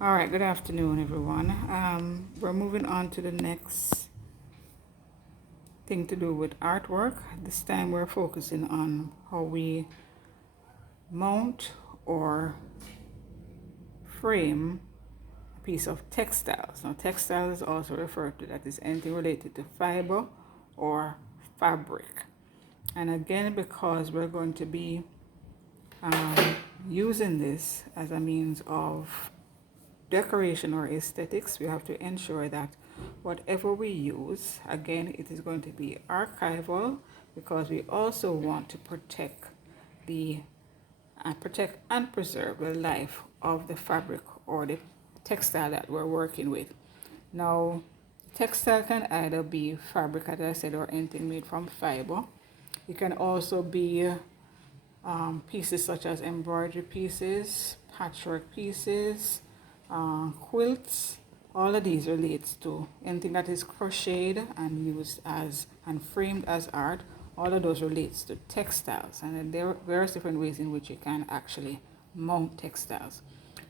All right, good afternoon, everyone. We're moving on to the next thing to do with artwork. This time we're focusing on how we mount or frame a piece of textiles. Now, textile is also referred to that is anything related to fiber or fabric. And again, because we're going to be using this as a means of decoration or aesthetics, we have to ensure that whatever we use, again, it is going to be archival, because we also want to protect and preserve the life of the fabric or the textile that we're working with. Now, textile can either be fabric, as I said, or anything made from fiber. It can also be pieces such as embroidery pieces, patchwork pieces, quilts. All of these relates to anything that is crocheted and used as and framed as art. All of those relates to textiles, and there are various different ways in which you can actually mount textiles.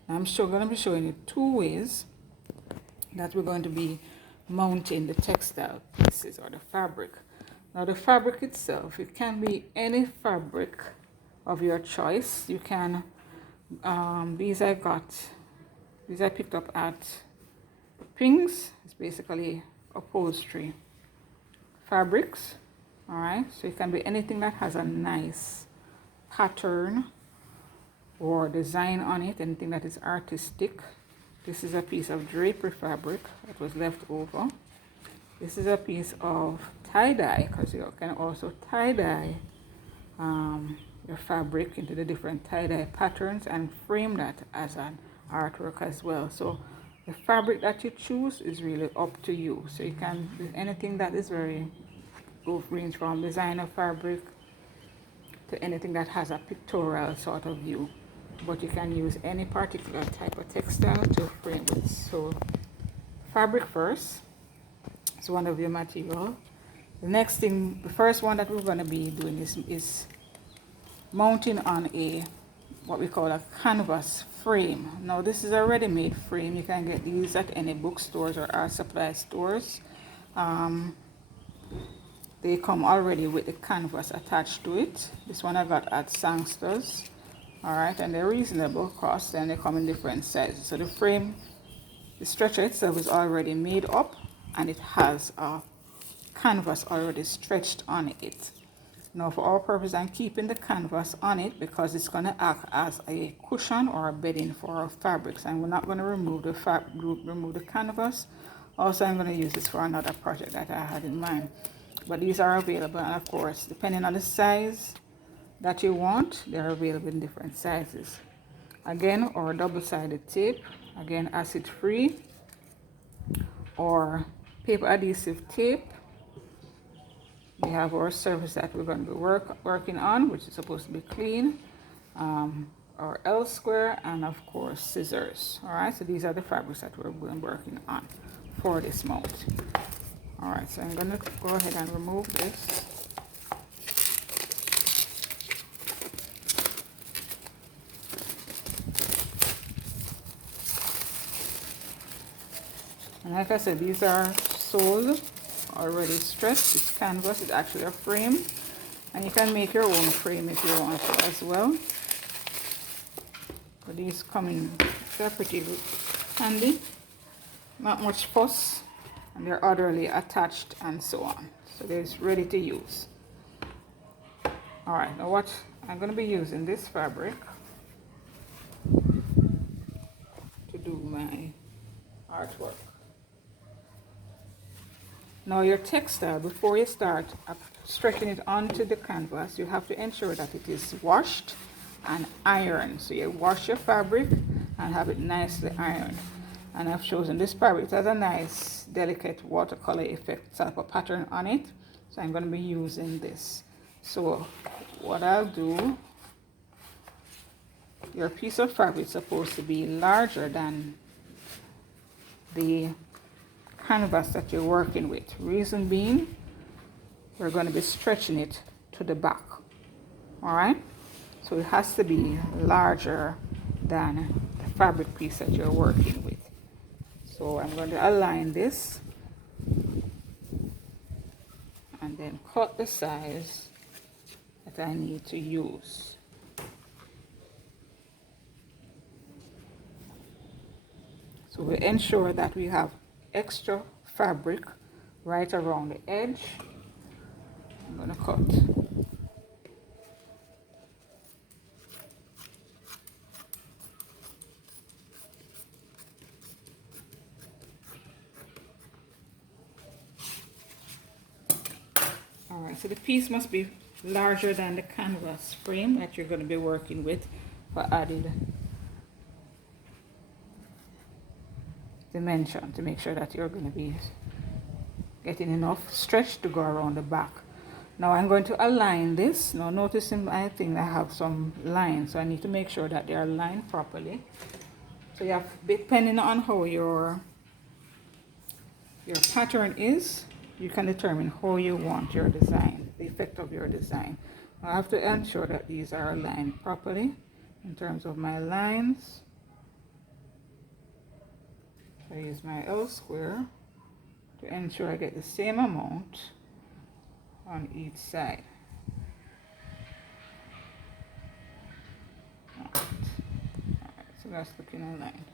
Now I'm going to be showing you two ways that we're going to be mounting the textile pieces or the fabric. Now the fabric itself, it can be any fabric of your choice. You can, these I picked up at Pings. It's basically upholstery fabrics. All right, so it can be anything that has a nice pattern or design on it, anything that is artistic. This is a piece of drapery fabric that was left over. This is a piece of tie-dye, because you can also tie-dye your fabric into the different tie-dye patterns and frame that as an artwork as well. So the fabric that you choose is really up to you. So you can do anything that is range from designer fabric to anything that has a pictorial sort of view, but you can use any particular type of textile to frame it. So fabric first is one of your material. The next thing, the first one that we're going to be doing is mounting on what we call a canvas frame. Now this is a ready-made frame. You can get these at any bookstores or art supply stores. They come already with the canvas attached to it. This one I got at Sangsters. Alright, and they're reasonable cost, and they come in different sizes. So the frame, the stretcher itself is already made up, and it has a canvas already stretched on it. Now for our purpose, I'm keeping the canvas on it because it's going to act as a cushion or a bedding for our fabrics, and we're not going to remove the canvas. Also, I'm going to use this for another project that I had in mind. But these are available, and of course, depending on the size that you want, they're available in different sizes. Again, or double-sided tape, again acid-free, or paper adhesive tape. We have our surface that we're going to be working on, which is supposed to be clean, our L square, and of course scissors. All right, so these are the fabrics that we're going to be working on for this mount. All right, so I'm going to go ahead and remove this. And like I said, these are sold, already stretched. This canvas is actually a frame, and you can make your own frame if you want to as well. But these come in, they're pretty handy, not much fuss, and they're orderly attached and so on. So they're ready to use. All right, now what I'm going to be using this fabric to do my artwork. Now your textile, before you start stretching it onto the canvas, you have to ensure that it is washed and ironed. So you wash your fabric and have it nicely ironed. And I've chosen this fabric. It has a nice, delicate watercolor effect type of pattern on it. So I'm going to be using this. So what I'll do, your piece of fabric is supposed to be larger than the canvas that you're working with. Reason being, we're going to be stretching it to the back. All right, so it has to be larger than the fabric piece that you're working with. So I'm going to align this and then cut the size that I need to use. So we ensure that we have extra fabric right around the edge. I'm going to cut. Alright, so the piece must be larger than the canvas frame that you're going to be working with for added dimension, to make sure that you're going to be getting enough stretch to go around the back. Now I'm going to align this. Now notice in my thing I have some lines, so I need to make sure that they are aligned properly. So you have, depending on how your pattern is, you can determine how you want your design, the effect of your design. I have to ensure that these are aligned properly in terms of my lines. I use my L square to ensure I get the same amount on each side. Alright, so that's looking aligned.